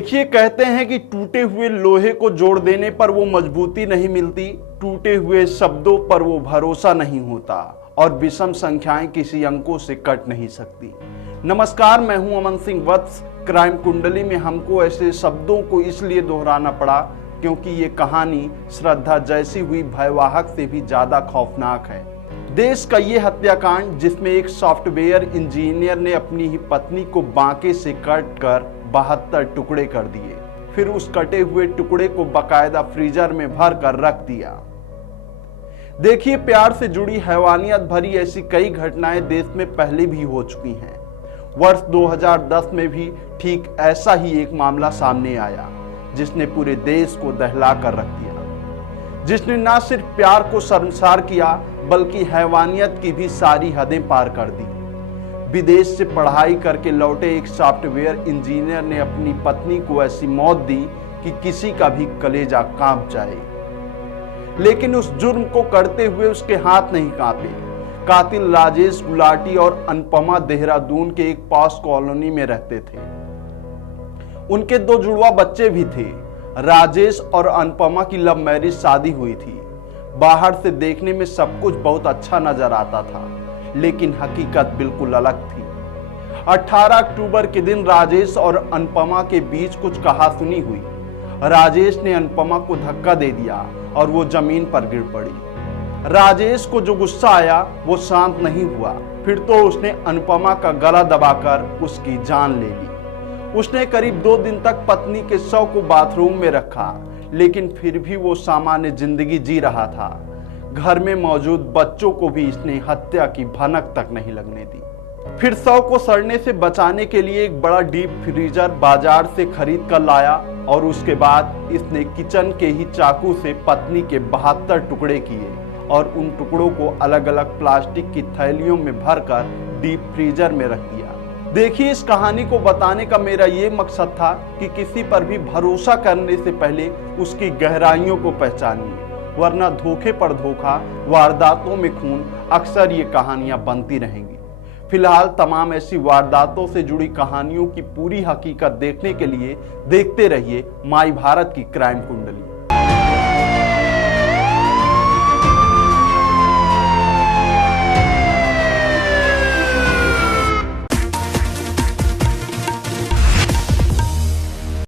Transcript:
देखिए, कहते हैं कि टूटे हुए लोहे को जोड़ देने पर वो मजबूती नहीं मिलती, टूटे हुए शब्दों पर वो भरोसा नहीं होता और विषम संख्याएं किसी अंकों से कट नहीं सकती। नमस्कार, मैं हूं अमन सिंह वत्स। क्राइम कुंडली में हमको ऐसे शब्दों को इसलिए दोहराना पड़ा क्योंकि ये कहानी श्रद्धा जैसी हुई भयवाहक से भी ज्यादा खौफनाक है। देश का ये हत्याकांड जिसमें एक सॉफ्टवेयर इंजीनियर ने अपनी ही पत्नी को बांके से काट कर 72 टुकड़े कर दिए, फिर उस कटे हुए टुकड़े को बाकायदा फ्रीजर में भर कर रख दिया। देखिए, प्यार से जुड़ी हैवानियत भरी ऐसी कई घटनाएं देश में पहले भी हो चुकी हैं। वर्ष 2010 में भी ठीक ऐसा ही एक मामला सामने आया जिसने पूरे देश को दहला कर रख दिया, जिसने न सिर्फ प्यार को शर्मसार किया बल्कि हैवानियत की भी सारी हदें पार कर दी। विदेश से पढ़ाई करके लौटे एक सॉफ्टवेयर इंजीनियर ने अपनी पत्नी को ऐसी मौत दी कि किसी का भी कलेजा कांप जाए, लेकिन उस जुर्म को करते हुए उसके हाथ नहीं कांपे। कातिल राजेश गुलाटी और अनुपमा देहरादून के एक पॉश कॉलोनी में रहते थे। उनके 2 जुड़वा बच्चे भी थे। राजेश और अनुपमा की लव मैरिज शादी हुई थी। बाहर से देखने में सब कुछ बहुत अच्छा नजर आता था, लेकिन हकीकत बिल्कुल अलग थी। 18 अक्टूबर के दिन राजेश और अनुपमा के बीच कुछ कहासुनी हुई। राजेश ने अनुपमा को धक्का दे दिया और वो जमीन पर गिर पड़ी। राजेश को जो गुस्सा आया वो शांत नहीं हुआ, फिर तो उसने अनुपमा का गला दबाकर उसकी जान ले ली। उसने करीब 2 दिन तक पत्नी के शव को बाथरूम में रखा, लेकिन फिर भी वो सामान्य जिंदगी जी रहा था। घर में मौजूद बच्चों को भी इसने हत्या की भनक तक नहीं लगने दी। फिर शव को सड़ने से बचाने के लिए एक बड़ा डीप फ्रीजर बाजार से खरीद कर लाया और उसके बाद इसने किचन के ही चाकू से पत्नी के 72 टुकड़े किए और उन टुकड़ों को अलग अलग प्लास्टिक की थैलियों में भरकर डीप फ्रीजर में रख दिया। देखिए, इस कहानी को बताने का मेरा ये मकसद था कि किसी पर भी भरोसा करने से पहले उसकी गहराइयों को पहचानिए, वरना धोखे पर धोखा, वारदातों में खून, अक्सर ये कहानियां बनती रहेंगी। फिलहाल तमाम ऐसी वारदातों से जुड़ी कहानियों की पूरी हकीकत देखने के लिए देखते रहिए माई भारत की क्राइम कुंडली।